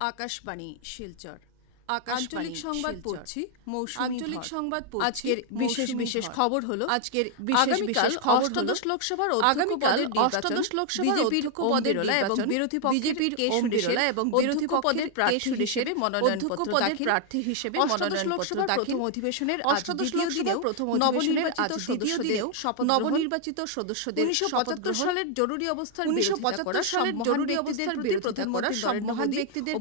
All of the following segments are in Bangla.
আকাশবাণী শিলচর। আঞ্চলিক সংবাদ পড়ছি আঞ্চলিক সংবাদ আজকের বিশেষ বিশেষ খবর হলো আজকের বিশেষ খবর অষ্টাদশ লোকসভার আগামীকাল অষ্টাদশ অধ্যক্ষ পদের এবং বিরোধী বিজেপির এবং বিরোধী পদের প্রার্থী হিসেবে পদের প্রার্থী হিসেবে মনোনয়ন দাখিল। অধিবেশনের অষ্টাদশ প্রথম নবনির্বাচিত সদস্যদের নবনির্বাচিত সদস্যদের উনিশশো সালের জরুরি অবস্থার উনিশশো পঁচাত্তর সালের জরুরি অবস্থার বিরোধিতা করা সব মহান ব্যক্তিদের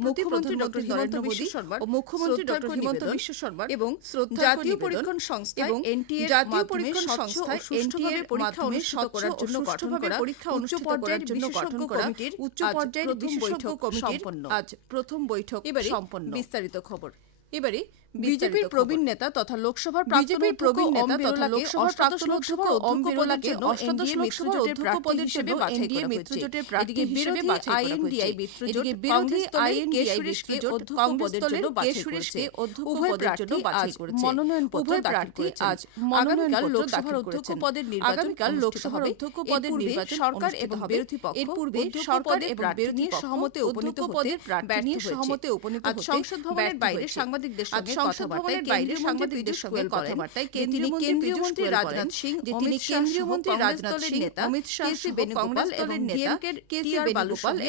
মুখ্যমন্ত্রী ডক্টর হিমন্ত বিশ্ব শর্মা এবং জাতীয় পরীক্ষণ সংস্থা এবং এনটিএ জাতীয় পরীক্ষণ সংস্থা সুষ্ঠুভাবে পরীক্ষা অনুষ্ঠিত করার জন্য সুষ্ঠুভাবে পরীক্ষা অনুষ্ঠিত করার জন্য গঠন করা উচ্চ পর্যায়ের প্রথম বৈঠক আজ প্রথম বৈঠক সম্পন্ন। বিস্তারিত খবর। এবারে বিজেপির প্রবীণ নেতা তথা লোকসভার বিজেপির প্রবীণ নেতা তথা লোকসভার প্রাক্তন অধ্যক্ষ অধ্যক্ষপদের জন্য অষ্টাদশ লোকসভার অধ্যক্ষ পদ হিসেবে বাছাই করা হয়েছে। এদিকে বিরোধী আইএনডিআই মিত্রজোট বিরোধী আইএনডিআই মিত্রজোট কংগ্রেস দলের কেশরীশকে অধ্যক্ষ পদের জন্য বাছাই করেছে। মনোনয়ন পত্র দাখিল আজ আগামীকাল লোকসভার অধ্যক্ষ পদের নির্বাচন আগামীকাল লোকসভার অধ্যক্ষ পদের নির্বাচন সরকার এবং বিরোধী পক্ষ এর পূর্বে সরকার এবং বিরোধী সহমতে উপনীত হতে ব্যর্থ হয়েছে আজ সংসদ ভবনের বাইরে সাংবাদিকদের সঙ্গে সংসদভবনের বাইরে সাংবাদিকদের সঙ্গে কথাবার্তায় তিনি কেন্দ্রীয় মন্ত্রী রাজনাথ সিং যে তিনি কেন্দ্রীয় মন্ত্রী রাজনাথ সিং নেতা অমিত শাহ সি বেণুগোপাল এবং ডিএমকে কে সি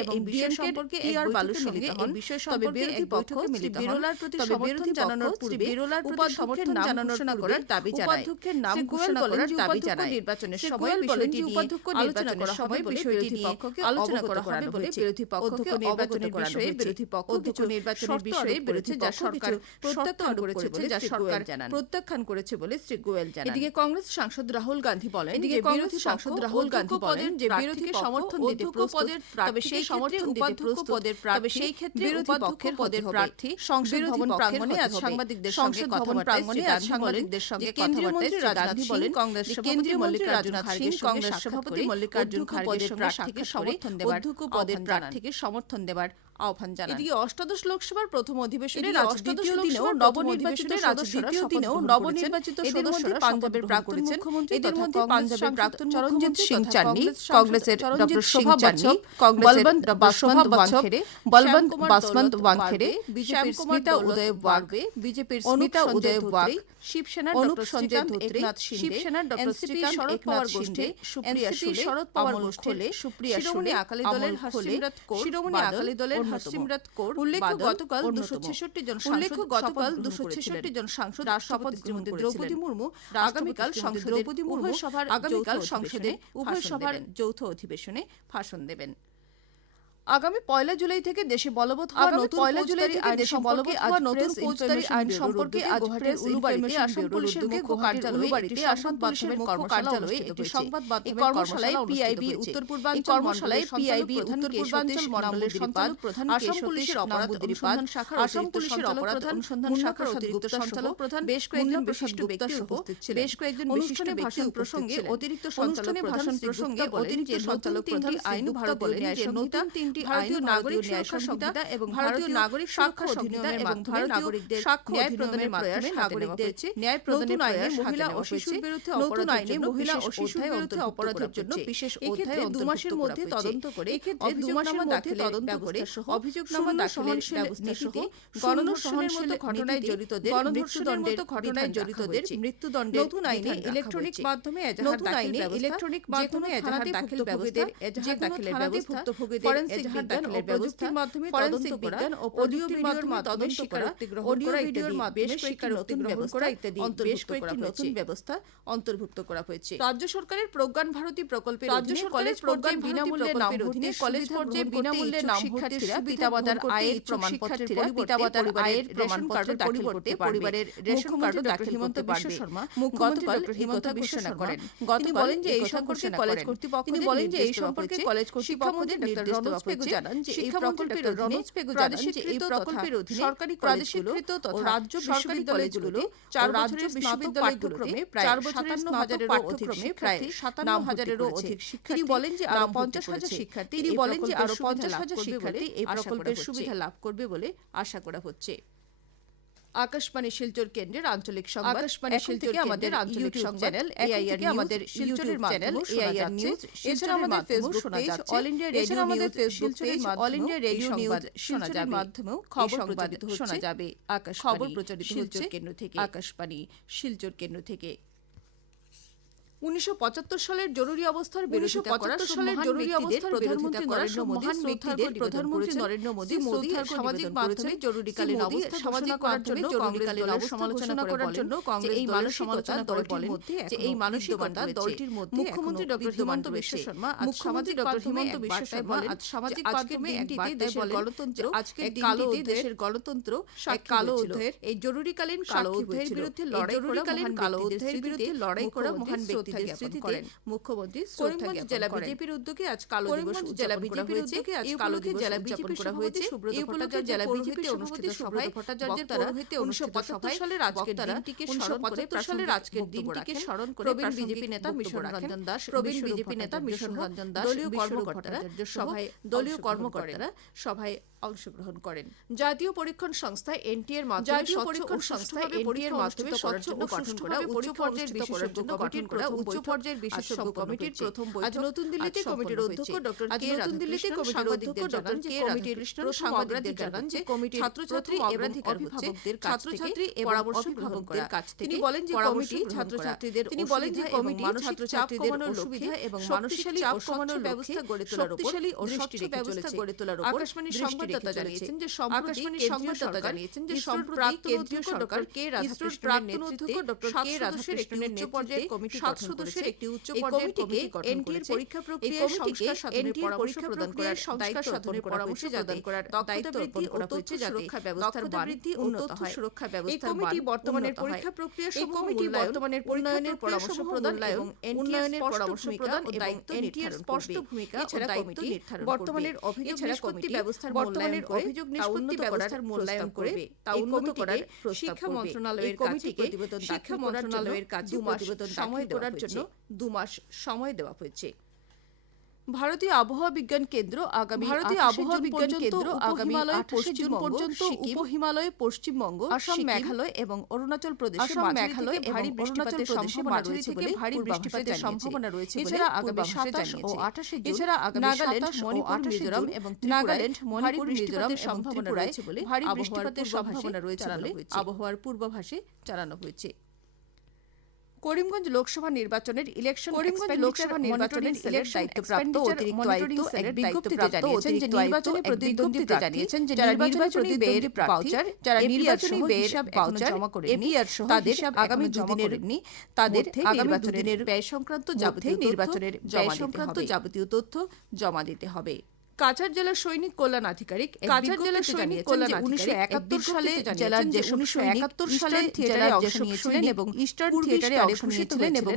এবং বিষয় সম্পর্কে টি আর বালুর সঙ্গে এই বিষয় সম্পর্কে বিরোধী পক্ষ মিলিত বিরোলার প্রতি সমর্থন জানানোর পূর্বে বিরোলার প্রতি সমর্থন জানানোর করার দাবি জানায়। অধ্যক্ষের নাম ঘোষণা করার দাবি জানায়। নির্বাচনের সময় বিষয়টি নিয়ে আলোচনা করা সময় বিষয়টি নিয়ে আলোচনা করা হবে বলে বিরোধী পক্ষকে অবগত করা হয়েছে বিরোধী পক্ষ কিছু নির্বাচনের বিষয়ে বিরোধী যা সরকার প্রত্যক্ষ করেছে বলে যা সরকার জানান। প্রত্যাখ্যান করেছে বলে শ্রী গোয়েল জানান। এদিকে কংগ্রেস সাংসদ রাহুল গান্ধী বলেন এদিকে সাংসদ রাহুল গান্ধী বলেন যে বিরোধীকে সমর্থন দিতে তবে সেই সমর্থন দিতে পদের তবে সেই ক্ষেত্রে বিরোধী পক্ষের পদের প্রার্থী সংসদ ভবন প্রাঙ্গণে আজ সাংবাদিকদের সঙ্গে প্রাঙ্গণে আজ সাংবাদিকদের সঙ্গে কেন্দ্রীয় মন্ত্রী রাজনাথ বলেন কংগ্রেস কংগ্রেস সভাপতি মল্লিকার্জুন খড়গের প্রার্থীকে সমর্থন দেবার পদের প্রার্থীকে সমর্থন দেবার আহ্বান জানান। এদিকে অষ্টাদশ লোকসভার প্রথম অধিবেশনে অষ্টাদশ দিনেও নবনির্বাচিত দ্বিতীয় দিনেও নবনির্বাচিত সদস্যরা পাঞ্জাবের প্রাক্তন মুখ্যমন্ত্রী এদের মধ্যে পাঞ্জাবের প্রাক্তন চরণজিৎ সিং চান্নি কংগ্রেসের ডক্টর শোভা বাচ্চব বলবন্ত বাসবন্ত ওয়াংখেড়ে বলবন্ত বাসবন্ত ওয়াংখেড়ে বিজেপির স্মিতা উদয় ওয়াগবে বিজেপির স্মিতা উদয় ওয়াগ শিবসেনার অনুপ সঞ্জয় শিবসেনার ডক্টর শ্রীকান্ত গোষ্ঠী সুপ্রিয়া শরদ পাওয়ার গোষ্ঠী সুপ্রিয়া দলের শিরোমণি দলের গতকাল 266 জন গতকাল 266 জন সাংসদ শপথ গ্রহণ দ্রৌপদী মুর্মু আগামীকাল সংসদে দ্রৌপদী মুর্মু সভার আগামীকাল সংসদে উভয় সভার যৌথ অধিবেশনে ভাষণ দেবেন। আগামী পয়লা জুলাই থেকে দেশে বলবৎ হওয়া নতুন পয়লা জুলাই থেকে দেশে বলবৎ হওয়া নতুন ফৌজদারি আইন সম্পর্কে আজ উলুবাড়িতে আসাম পুলিশের মুখ্য কার্যালয়ে আসাম একটি সংবাদ মাধ্যমের কর্মশালায় পিআইবি উত্তর পূর্বাঞ্চল কর্মশালায় পিআইবি উত্তর পূর্বাঞ্চল মন্ডলের সঞ্চালক প্রধান আসাম পুলিশের অপরাধ অনুসন্ধান শাখার আসাম পুলিশের অপরাধ অনুসন্ধান শাখার অতিরিক্ত সঞ্চালক প্রধান বেশ কয়েকজন বিশিষ্ট ব্যক্তি উপস্থিত ছিলেন। বেশ কয়েকজন বিশিষ্ট ব্যক্তি প্রসঙ্গে অতিরিক্ত সঞ্চালক প্রধান প্রসঙ্গে অতিরিক্ত সঞ্চালক প্রধান আইন ভারতীয় ন্যায় দুটি আইন নাগরিক সুরক্ষা সংহিতা এবং ভারতীয় নাগরিক সাক্ষ্য অধিনিয়মের মাধ্যমে নাগরিকদের সাক্ষ্য প্রদানের মাধ্যমে নাগরিকদের ন্যায় প্রদানের আইনে মহিলা ও শিশুর বিরুদ্ধে নতুন আইনে মহিলা ও শিশুর বিরুদ্ধে অপরাধের জন্য বিশেষ অধ্যায় দু মাসের মধ্যে তদন্ত করে এক্ষেত্রে দু মাসের মধ্যে তদন্ত করে অভিযোগনামা দাখিলের ব্যবস্থা সহ গণধর্ষণের মতো ঘটনায় জড়িতদের মৃত্যুদণ্ডের মতো ঘটনায় জড়িতদের মৃত্যুদণ্ডের নতুন আইনে ইলেকট্রনিক মাধ্যমে এজাহার দাখিল ব্যবস্থা ইলেকট্রনিক মাধ্যমে এজাহার দাখিল ব্যবস্থা এজাহার দাখিলের ব্যবস্থা ফরেনসিক প্রযুক্তির ব্যবস্থা, মাধ্যমে ফরেনসিক বিজ্ঞান ও অডিও ভিডিওর মাধ্যমে মাধ্যমে স্বীকারোক্তি গ্রহণ করা ইত্যাদি বেশ কয়েকটি নতুন ব্যবস্থা ইত্যাদি অন্তর্ভুক্ত বেশ কয়েকটি করা নতুন হয়েছে। ব্যবস্থা অন্তর্ভুক্ত করা হয়েছে রাজ্য সরকারের প্রজ্ঞান ভারতী প্রকল্পের রাজ্য সরকারের কলেজ প্রজ্ঞান বিনামূল্যে নাম অধীনে কলেজ পর্যায়ে বিনামূল্যে নাম শিক্ষার্থীরা ভর্তির পিতামাতার আয়ের প্রমাণপত্রের ইচ্ছুক পিতামাতার আয়ের রেশন প্রমাণপত্র কার্ড দাখিল করতে পরিবারের রেশন কার্ড দাখিল হিমন্ত বিশ্ব শর্মা গতকাল হিমন্ত বিশ্ব শর্মা করেন। গতকাল বলেন যে এই সম্পর্কে কলেজ। কর্তৃপক্ষ বলেন যে এই সম্পর্কে কলেজ কর্তৃপক্ষদের নির্দেশ দেওয়া পেগু হয়েছে। জানান যে এই শিক্ষামন্ত্রী প্রকল্পের ডক্টর অধীনে রনোজ পেগু জানান যে এই প্রাদেশিকৃত প্রকল্পের অধীনে সরকারি প্রাদেশিকৃত তথা রাজ্য বিশ্ববিদ্যালয়গুলোতে চার রাজ্য বিশ্ববিদ্যালয়গুলোতে প্রায় সাতান্ন হাজারেরও অধিক প্রায় শিক্ষার্থী সাতান্ন হাজারেরও অধিক শিক্ষার্থী বলেন যে আরও পঞ্চাশ হাজার শিক্ষার্থী বলেন যে আরও পঞ্চাশ হাজার শিক্ষার্থী এই প্রকল্পের সুবিধা লাভ করবে বলে আশা করা হচ্ছে। আকাশবাণী শিলচর কেন্দ্রের আঞ্চলিক সংবাদ। আকাশবাণী শিলচর আমাদের আঞ্চলিক সংবাদ। চ্যানেল, এআইআর আমাদের শিলচরের চ্যানেল এআইআর নিউজ শিলচরের আমাদের Facebook page. All India Radio আমাদের Facebook page, All India Radio news শোনা যাবে। মাধ্যমেও খবর প্রচারিত শোনা যাবে আকাশ খবর প্রচারিত শিলচর কেন্দ্র থেকে। আকাশবাণী শিলচর কেন্দ্র থেকে। উনিশশো পঁচাত্তর সালের জরুরি অবস্থার করার 1975 সালের জরুরি অবস্থার প্রধানমন্ত্রী নরেন্দ্র মোদী ব্যক্তিদের প্রধানমন্ত্রী নরেন্দ্র মোদী মোদী সামাজিক মাধ্যমে জরুরিকালীন অবস্থা সামাজিক করার জন্য অবস্থা সমালোচনা করার জন্য কংগ্রেস এই দলটির মধ্যে যে এই মানসিকতা দলটির মধ্যে মুখ্যমন্ত্রী ডক্টর হিমন্ত বিশ্ব শর্মা ডক্টর হিমন্ত বিশ্ব শর্মা আজ সামাজিক মাধ্যমে দেশের গণতন্ত্র আজকের কালো দেশের গণতন্ত্র এক কালো অধ্যায়ের এই জরুরিকালীন কালো অধ্যায়ের বিরুদ্ধে লড়াই জরুরিকালীন কালো অধ্যায়ের বিরুদ্ধে লড়াই করা মহান ব্যক্তিদের স্মৃতিতে মুখ্যমন্ত্রী করিমগঞ্জ জেলা বিজেপির উদ্যোগে আজ কালো দিবস জেলা বিজেপির উদ্যোগে আজ কালো দিবস জেলা বিজেপি করা হয়েছে। সুব্রত ভট্টাচার্য জেলা বিজেপিতে অনুষ্ঠিত সভায় ভট্টাচার্যের পৌরোহিত্যে উনিশশো পঁচাত্তর সালের আজকের দিনটিকে স্মরণ করে সালের আজকের দিনটিকে স্মরণ করে প্রবীণ বিজেপি নেতা মিশন রঞ্জন দাস প্রবীণ বিজেপি নেতা মিশন রঞ্জন দাস দলীয় কর্মকর্তারা সভায় দলীয় কর্মকর্তারা সভায় অংশগ্রহণ করেন। জাতীয় পরীক্ষণ সংস্থা এনটিএর মাধ্যমে জাতীয় পরীক্ষণ সংস্থা এনটিএর মাধ্যমে স্বচ্ছ ও গঠন করা উচ্চ পর্যায়ের বিশেষজ্ঞ কমিটির করা উচ্চ পর্যায়ের বিশেষজ্ঞ কমিটির প্রথম বৈঠক আজ নতুন দিল্লিতে কমিটির অধ্যক্ষ ডক্টর কে নতুন দিল্লিতে কমিটির অধ্যক্ষ ডক্টর কে কমিটির সাংবাদিকদের জানান যে কমিটির ছাত্রছাত্রী অগ্রাধিকার অভিভাবকদের ছাত্রছাত্রী পরামর্শ অভিভাবকদের কাছ থেকে তিনি বলেন যে কমিটি ছাত্রছাত্রীদের তিনি বলেন যে কমিটি ছাত্রছাত্রীদের অসুবিধা এবং মানসিক চাপ কমানোর ব্যবস্থা গড়ে তোলার উপর ও স্বচ্ছ ব্যবস্থা গড়ে তোলার উপর আকাশবাণী সংবাদদাতা জানিয়েছেন যে আকাশবাণী সংবাদদাতা জানিয়েছেন যে সম্প্রতি কেন্দ্রীয় সরকার কে রাধাকৃষ্ণনের নেতৃত্বে ডক্টর কে রাধাকৃষ্ণনের নেতৃত্বে পর্যায়ে কমিটি সাত সদস্যের একটি উচ্চ পর্যায়ের কমিটি এনটিএর পরীক্ষা প্রক্রিয়ার সংস্কার সাধনের পরামর্শ প্রদান করার সংস্কার সাধনের পরামর্শ প্রদান করার দায়িত্ব বৃদ্ধি ও তথ্য সুরক্ষা ব্যবস্থার বৃদ্ধি উন্নত হয়। সুরক্ষা ব্যবস্থা কমিটি বর্তমানের পরীক্ষা প্রক্রিয়া এই কমিটি বর্তমানের উন্নয়নের পরামর্শ প্রদান এবং উন্নয়নের পরামর্শ প্রদান দায়িত্ব এনটিএর স্পষ্ট ভূমিকা এছাড়া কমিটি বর্তমানের অভিযোগ নিষ্পত্তি ব্যবস্থার বর্তমানের অভিযোগ নিষ্পত্তি ব্যবস্থার মূল্যায়ন করবে। তা উন্নত করার শিক্ষা মন্ত্রণালয়ের প্রতিবেদন শিক্ষা মন্ত্রণালয়ের কাছে প্রতিবেদন সময় দেওয়ার জন্য দু মাস সময় দেওয়া হয়েছে। ভারতীয় আবহাওয়া বিজ্ঞান কেন্দ্র আগামী ভারতীয় আবহাওয়া বিজ্ঞান কেন্দ্র আগামী জুন পর্যন্ত উপহিমালয় পশ্চিমবঙ্গ আসাম মেঘালয় এবং অরুণাচল প্রদেশে মেঘালয় ভারী বৃষ্টিপাতের সম্ভাবনা রয়েছে বলে ভারী বৃষ্টিপাতের সম্ভাবনা রয়েছে এছাড়া আগামী সাতাশ ও আঠাশে এছাড়া আগামী নাগাল্যান্ড মণিপুর মিজোরাম এবং নাগাল্যান্ড মণিপুর মিজোরাম সম্ভাবনা রয়েছে বলে ভারী বৃষ্টিপাতের সম্ভাবনা রয়েছে বলে আবহাওয়ার পূর্বাভাসে জানানো হয়েছে। করিমগঞ্জ লোকসভা নির্বাচনের ইলেকশন করিমগঞ্জ লোকসভা নির্বাচনের ইলেকশন দায়িত্বপ্রাপ্ত অতিরিক্ত আয়ুক্ত এক বিজ্ঞপ্তিতে জানিয়েছেন যে নির্বাচনী প্রতিদ্বন্দ্বিতা জানিয়েছেন যে যারা নির্বাচনী ব্যয়ের পাউচার যারা নির্বাচনী ব্যয়ের পাউচার জমা করে এপিআর সহ তাদের আগামী দুদিনের তাদের আগামী দুদিনের ব্যয় সংক্রান্ত যাবতীয় নির্বাচনের ব্যয় সংক্রান্ত যাবতীয় তথ্য জমা দিতে হবে। কাছাড় জেলার সৈনিক কল্যাণ আধিকারিক কাছাড় জেলার সৈনিক কল্যাণ উনিশশো একাত্তর সালে জেলার যে উনিশশো একাত্তর সালে থিয়েটারে অংশ নিয়েছিলেন এবং ইস্টার্ন থিয়েটারে অংশ নিয়েছিলেন এবং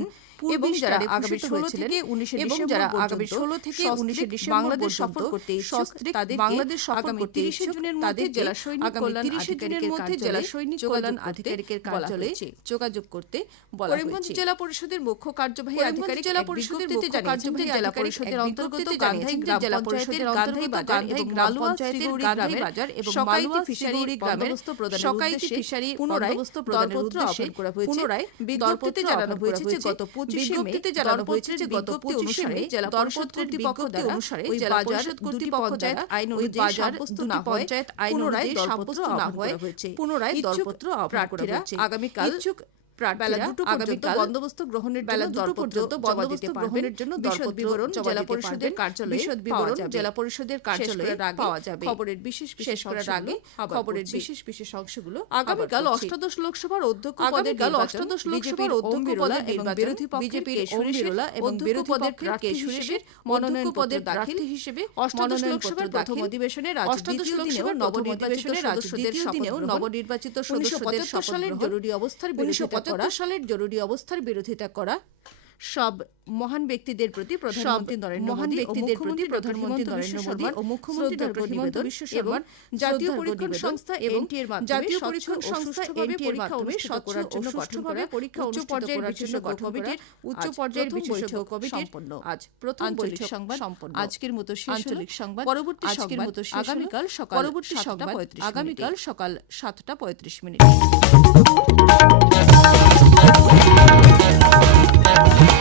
এবং যারা আগামী ষোলো থেকে উনিশে এবং যারা আগামী ষোলো থেকে উনিশে ডিসেম্বর বাংলাদেশ সফর করতে সস্ত্রিক তাদের বাংলাদেশ আগামী তিরিশে জুনের মধ্যে জেলা সৈনিক কল্যাণ আধিকারিকের মধ্যে জেলা সৈনিক কল্যাণ আধিকারিকের কার্যালয়ে যোগাযোগ করতে বলা করিমগঞ্জ জেলা পরিষদের মুখ্য কার্যবাহী আধিকারিক জেলা পরিষদের মুখ্য কার্যবাহী জেলা পরিষদের অন্তর্গত গান্ধাই জেলা পরিষদের গান্ধাই বাজার এবং গ্রাম পঞ্চায়েতের গান্ধাই বাজার এবং মালুয়া ফিশারি গ্রামের সকাইতি ফিশারি পুনরায় দরপত্র আহ্বান করা হয়েছে পুনরায় বিজ্ঞপ্তিতে জানানো হয়েছে যে গত বিজ্ঞপ্তিতে জানানো হয়েছে যে গত পঁচিশে মে জেলা পরিষদ কর্তৃপক্ষ অনুসারে জেলা পরিষদ কর্তৃপক্ষ আইন অনুযায়ী সাব্যস্ত না পঞ্চায়েত আইন অনুযায়ী সাব্যস্ত না হয় পুনরায় দরপত্র হয়েছে। আগামীকাল ইচ্ছুক বেলা দুটো বন্দোবস্ত গ্রহণের বেলা দুটো পর্যন্ত বন্দোবস্ত গ্রহণের জন্য বিশদ বিবরণ জেলা পরিষদের কার্যালয়ে বিশদ বিবরণ জেলা পরিষদের কার্যালয়ে পাওয়া যাবে। খবরের বিশেষ বিশেষ করার আগে খবরের বিশেষ বিশেষ অংশগুলো আগামীকাল অষ্টাদশ লোকসভার অধ্যক্ষ আগামীকাল অষ্টাদশ লোকসভার অধ্যক্ষ পদের এবং বিরোধী বিজেপির বিরোলা এবং বিরোধী পদের প্রার্থী হিসেবে মনোনয়ন পদের দাখিল। হিসেবে অষ্টাদশ লোকসভার প্রথম অধিবেশনের অষ্টাদশ লোকসভার নবনির্বাচিত সদস্যদের দিনেও নবনির্বাচিত সদস্যদের সালের জরুরি অবস্থার করা। সালের জরুরি অবস্থার বিরোধিতা করা। সব মহান ব্যক্তিদের প্রতি প্রধানমন্ত্রী নরেন্দ্র মহান ব্যক্তিদের প্রতি প্রধানমন্ত্রী নরেন্দ্র মোদী ও মুখ্যমন্ত্রী ডক্টর হিমন্ত বিশ্ব শর্মা জাতীয় পরীক্ষণ সংস্থা মাধ্যমে জাতীয় পরীক্ষণ সংস্থা মাধ্যমে স্বচ্ছ করার জন্য পরীক্ষা উচ্চ পর্যায়ের বিশেষজ্ঞ কমিটির উচ্চ পর্যায়ের বিশেষজ্ঞ কমিটির সম্পন্ন। আজ প্রথম বৈঠক সংবাদ সম্পন্ন। আজকের মতো আঞ্চলিক সংবাদ পরবর্তী আজকের মতো আগামীকাল সকাল পরবর্তী সংবাদ আগামীকাল সকাল সাতটা পঁয়ত্রিশ মিনিট। Thank you.